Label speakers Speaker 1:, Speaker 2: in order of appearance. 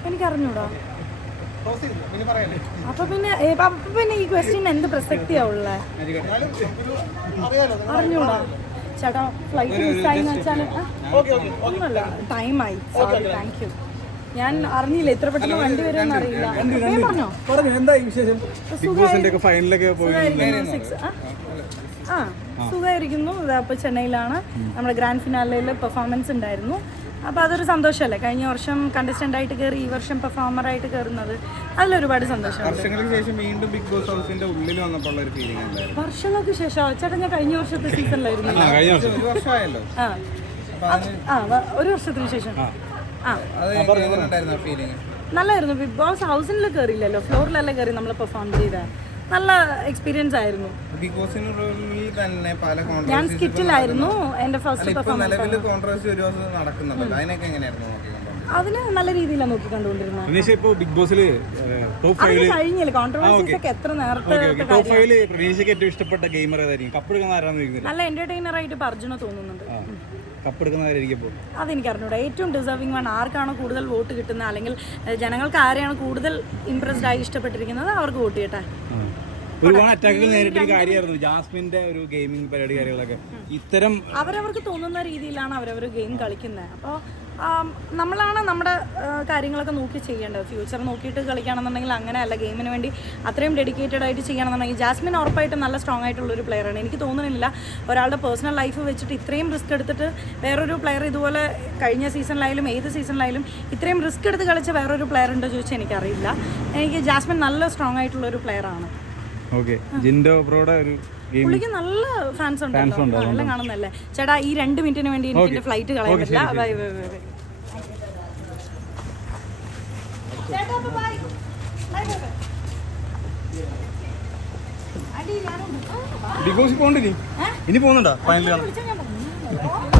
Speaker 1: എനിക്കറിഞ്ഞൂടാ. അപ്പൊ പിന്നെ ഈ ക്വസ്റ്റ്യൻ എന്ത് പ്രസക്തിയാ ഉള്ളേ? അറിഞ്ഞൂടാ ചേട്ടാ. ഫ്ലൈറ്റ് മിസ്സായിന്ന് വെച്ചാൽ ഒന്നുമല്ല, ടൈമായി. Sorry, thank you. ഞാൻ അറിഞ്ഞില്ല ഇത്ര പെട്ടെന്ന് വണ്ടി വരുമെന്ന് അറിയില്ല. പറഞ്ഞോ. സുഖമായിരിക്കുന്നു. അപ്പോൾ ചെന്നൈയിലാണ്. നമ്മുടെ ഗ്രാൻഡ് ഫിനാലയിൽ പെർഫോമൻസ് ഉണ്ടായിരുന്നു. അപ്പോൾ അതൊരു സന്തോഷമല്ലേ. കഴിഞ്ഞ വർഷം കണ്ടസ്റ്റൻ്റ് ആയിട്ട് കയറി ഈ വർഷം പെർഫോമറായിട്ട് കയറുന്നത്, അതിലൊരുപാട് സന്തോഷം.
Speaker 2: വർഷങ്ങൾക്ക് ശേഷം വീണ്ടും ബിഗ് ബോസ് ഹൗസിന്റെ ഉള്ളിൽ വന്നപ്പോൾ ഒരു ഫീലിംഗ് ഉണ്ടായിരുന്നു.
Speaker 1: വർഷങ്ങൾക്ക് ശേഷം ചേട്ടാ, ഞാൻ കഴിഞ്ഞ വർഷത്തെ സീസണിലായിരുന്നു.
Speaker 2: ഒരു വർഷമായല്ലോ.
Speaker 1: ഒരു വർഷത്തിന് ശേഷം. നല്ലായിരുന്നു. ബിഗ് ബോസ് ഹൗസിൽ കയറിയില്ലല്ലോ, ഫ്ലോറിലല്ലേ കയറി നമ്മൾ പെർഫോം ചെയ്ത. നല്ല എക്സ്പീരിയൻസ് ആയിരുന്നു.
Speaker 2: ബിഗ് ബോസിനുള്ളിൽ തന്നെ പല
Speaker 1: ഞാൻ സ്കിറ്റിലായിരുന്നു എൻ്റെ ഫസ്റ്റ് പെർഫോമൻസ്. അതിന് നല്ല രീതിയിലാണ് നോക്കിക്കണ്ടുകൊണ്ടിരുന്നത്. കഴിഞ്ഞില്ല, കോൺട്രവേഴ്സീസ് ഒക്കെ എത്ര നേരത്തെ. നല്ല എന്റർടൈനർ ആയിട്ട് അർജുന തോന്നുന്നുണ്ട്. അതെനിക്ക് അറിഞ്ഞൂടാ. ഏറ്റവും ഡിസേർവിംഗ് വൺ ആർക്കാണോ കൂടുതൽ വോട്ട് കിട്ടുന്നത്, അല്ലെങ്കിൽ ജനങ്ങൾക്ക് ആരെയാണ് കൂടുതൽ ഇംപ്രസ്ഡ് ആയി ഇഷ്ടപ്പെട്ടിരിക്കുന്നത് അവർക്ക് വോട്ട് ചെയ്യട്ടെ.
Speaker 3: ഒരുപാട് അറ്റാക്കുകൾ നേരിട്ടൊരു കാര്യമായിരുന്നു ജാസ്മിന്റെ ഒരു ഗെയിമിംഗ് പരിപാടി കാര്യങ്ങളൊക്കെ. ഇത്തരം
Speaker 1: അവരവർക്ക് തോന്നുന്ന രീതിയിലാണ് അവരവർ ഗെയിം കളിക്കുന്നത്. അപ്പോൾ നമ്മളാണ് നമ്മുടെ കാര്യങ്ങളൊക്കെ നോക്കി ചെയ്യേണ്ടത്. ഫ്യൂച്ചർ നോക്കിയിട്ട് കളിക്കുകയാണെന്നുണ്ടെങ്കിൽ അങ്ങനെയല്ല. ഗെയിമിന് വേണ്ടി അത്രയും ഡെഡിക്കേറ്റഡ് ആയിട്ട് ചെയ്യണമെന്നുണ്ടെങ്കിൽ ജാസ്മിൻ ഉറപ്പായിട്ടും നല്ല സ്ട്രോങ് ആയിട്ടുള്ളൊരു പ്ലെയറാണ്. എനിക്ക് തോന്നുന്നില്ല ഒരാളുടെ പേഴ്സണൽ ലൈഫ് വെച്ചിട്ട് ഇത്രയും റിസ്ക് എടുത്തിട്ട് വേറൊരു പ്ലെയർ ഇതുപോലെ കഴിഞ്ഞ സീസണിലായാലും ഏത് സീസണിലായാലും ഇത്രയും റിസ്ക് എടുത്ത് കളിച്ച വേറൊരു പ്ലെയർ ഉണ്ടോ ചോദിച്ചാൽ എനിക്കറിയില്ല. എനിക്ക് ജാസ്മിൻ നല്ല സ്ട്രോങ് ആയിട്ടുള്ളൊരു പ്ലെയറാണ്. പുള്ളിക്ക് നല്ല ഫാൻസ് ഉണ്ടല്ലോ, എല്ലാം കാണുന്നല്ലേ. ചേട്ടാ, ഈ 2 മിനിറ്റിന് വേണ്ടി എനിക്ക് ഫ്ലൈറ്റ് കളയാൻ പറ്റില്ല. Bye bye bye bye.
Speaker 3: Bigg Boss പോകണ്ടേ? ഇനി പോകുന്നുണ്ടോ ഫൈനൽ?